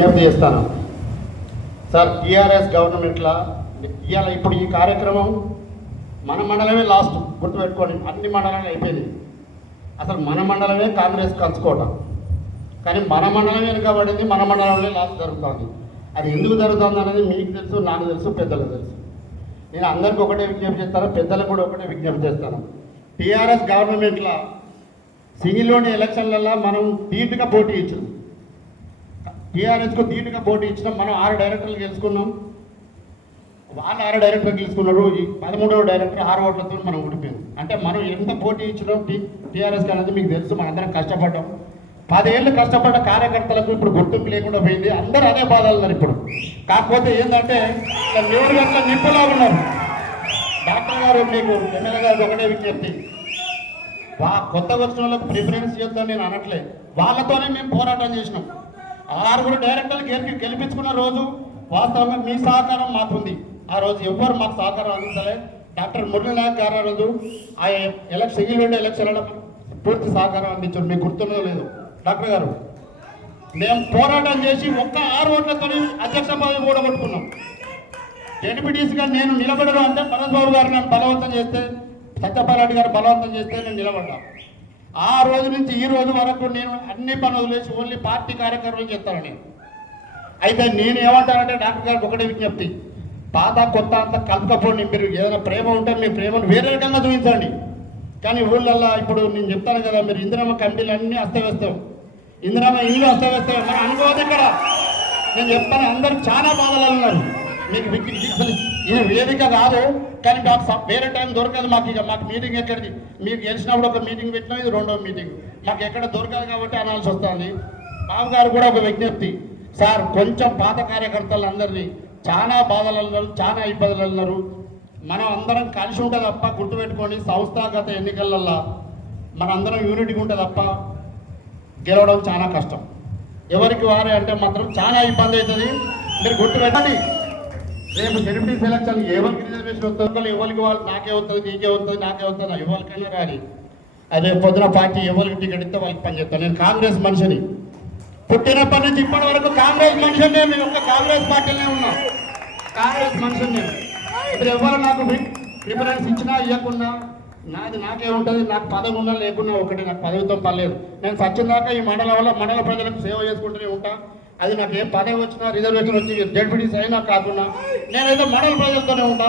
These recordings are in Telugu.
విజ్ఞప్తి చేస్తాను. సార్ టీఆర్ఎస్ గవర్నమెంట్లో ఇవాళ ఇప్పుడు ఈ కార్యక్రమం మన మండలమే లాస్ట్ గుర్తుపెట్టుకోండి అన్ని మండలాలు అయిపోయింది అసలు మన మండలమే కాంగ్రెస్ కంచుకోవటం కానీ మన మండలం వెనుకబడింది మన మండలంలో లాస్ట్ జరుగుతుంది. అది ఎందుకు జరుగుతుంది అనేది మీకు తెలుసు నాకు తెలుసు పెద్దలకు తెలుసు. నేను అందరికీ ఒకటే విజ్ఞప్తి చేస్తాను పెద్దలకు కూడా ఒకటే విజ్ఞప్తి చేస్తాను. టీఆర్ఎస్ గవర్నమెంట్లో సింగిల్లోని ఎలక్షన్లలో మనం ధీటుగా పోటీ ఇచ్చాం. టీఆర్ఎస్కు దీనిగా పోటీ ఇచ్చినాం. మనం ఆరు డైరెక్టర్లు గెలుచుకున్నాం. వాళ్ళు ఆరు డైరెక్టర్ గెలుచుకున్నారు. ఈ పదమూడవ డైరెక్టర్ ఆరు ఓట్లతో మనం ఓడిపోయింది అంటే మనం ఎంత పోటీ ఇచ్చినాం టీ టీఆర్ఎస్కి అనేది మీకు తెలుసు. మనందరం కష్టపడ్డాం. పదేళ్ళు కష్టపడ్డ కార్యకర్తలకు ఇప్పుడు గుర్తింపు లేకుండా పోయింది. అందరూ అదే బాధలున్నారు ఇప్పుడు. కాకపోతే ఏంటంటే ఎవరు నూరు నిప్పులా ఉన్నారు. డాక్టర్ గారు మీకు ఎమ్మెల్యే గారు ఒకటే విజ్ఞప్తి. వా కొత్త వచ్చిన వాళ్ళకి ప్రిఫరెన్స్ ఇవ్వద్దని నేను అనట్లేదు వాళ్ళతోనే మేము పోరాటం చేసినాం. ఆరుగురు డైరెక్టర్లు గెలిపి గెలిపించుకున్న రోజు వాస్తవంగా మీ సహకారం మాకుంది. ఆ రోజు ఎవ్వరు మాకు సహకారం అందించలే. డాక్టర్ మురళీనాథ్ గారు ఆ రోజు ఆ ఎలక్షన్ సింగిల్ విండో పూర్తి సహకారం అందించారు. మీకు గుర్తుందో లేదు. డాక్టర్ గారు మేము పోరాటం చేసి ఒక్క ఆరు ఓట్లతో అధ్యక్ష పదవి కూడా కొట్టుకున్నాం జడ్పీటీసీగా నేను నిలబడడం అంటే భరత్ బాబు గారు నన్ను బలవంతం చేస్తే సత్యపాలరెడ్డి గారు బలవంతం చేస్తే నేను నిలబడ్డా. ఆ రోజు నుంచి ఈ రోజు వరకు నేను అన్ని పనులు వేసి ఓన్లీ పార్టీ కార్యక్రమాలు చేస్తాను నేను. అయితే నేను ఏమంటానంటే డాక్టర్ గారికి ఒకటే విజ్ఞప్తి. పాత కొత్త అంత కలపకపోండి మీరు ఏదైనా ప్రేమ ఉంటే మీ ప్రేమను వేరే రకంగా చూపించండి. కానీ ఊళ్ళల్లో ఇప్పుడు నేను చెప్తాను కదా మీరు ఇందిరామ కమిటీలు అన్నీ అస్తవ్యస్తాం. ఇందిరామ ఇల్లు అస్తవ్యస్తాం. మనం అనుకోవద్దు ఇక్కడ నేను చెప్తాను అందరూ చాలా బాధలు ఉన్నారు. మీకు విక్- అసలు ఇది వేదిక కాదు కానీ మాకు వేరే టైం దొరకదు మాకు ఇక మాకు మీటింగ్ ఎక్కడిది? మీకు గెలిచినప్పుడు ఒక మీటింగ్ పెట్టినా ఇది రెండో మీటింగ్ మాకు ఎక్కడ దొరకదు కాబట్టి అనాల్సి వస్తుంది. బాబు గారు కూడా ఒక విజ్ఞప్తి. సార్ కొంచెం పాత కార్యకర్తలు అందరినీ చాలా బాధలు అన్నారు చాలా ఇబ్బందులు అన్నారు. మనం అందరం కలిసి ఉంటుంది తప్ప గుర్తుపెట్టుకొని సంస్థాగత ఎన్నికలల్లో మనందరం యూనిటీగా ఉంటే తప్ప గెలవడం చాలా కష్టం. ఎవరికి వారే అంటే మాత్రం చాలా ఇబ్బంది అవుతుంది. మీరు గుర్తుపెట్టండి. రేపు జడ్పీ సెలక్షన్ ఎవరికి రిజర్వేషన్ ఎవరికి వాళ్ళు నాకే వస్తుంది నీకే వస్తుంది నాకే వస్తుంది ఎవరికైనా రాని అదే పొద్దున పార్టీ ఎవరికి టికెట్ ఇస్తే వాళ్ళకి పనిచేస్తాను నేను కాంగ్రెస్ మనిషిని. పుట్టినప్పటి నుంచి ఇప్పటి వరకు కాంగ్రెస్ మనిషిని నేను ఒక కాంగ్రెస్ పార్టీలోనే ఉన్నా. కాంగ్రెస్ మనిషిని నేను. ఇప్పుడు ఎవరు నాకు ప్రిఫరెన్స్ ఇచ్చినా ఇవ్వకుండా? నాది నాకే ఉంటుంది నాకు పదవి ఉన్నా లేకున్నా ఒకటి నాకు పదవితో పర్లేదు. నేను సచ్చిందాకా ఈ మండలం వల్ల మండల ప్రజలకు సేవ చేసుకుంటూనే ఉంటా. అది నాకు ఏ పదవి వచ్చినా రిజర్వేషన్ వచ్చి జడ్పీటీసీ అయినా కాకుండా నేనైతే మండల ప్రజలతోనే ఉంటా.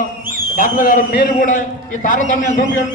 డాక్టర్ గారు మీరు కూడా ఈ తారతమ్యం చూపించడం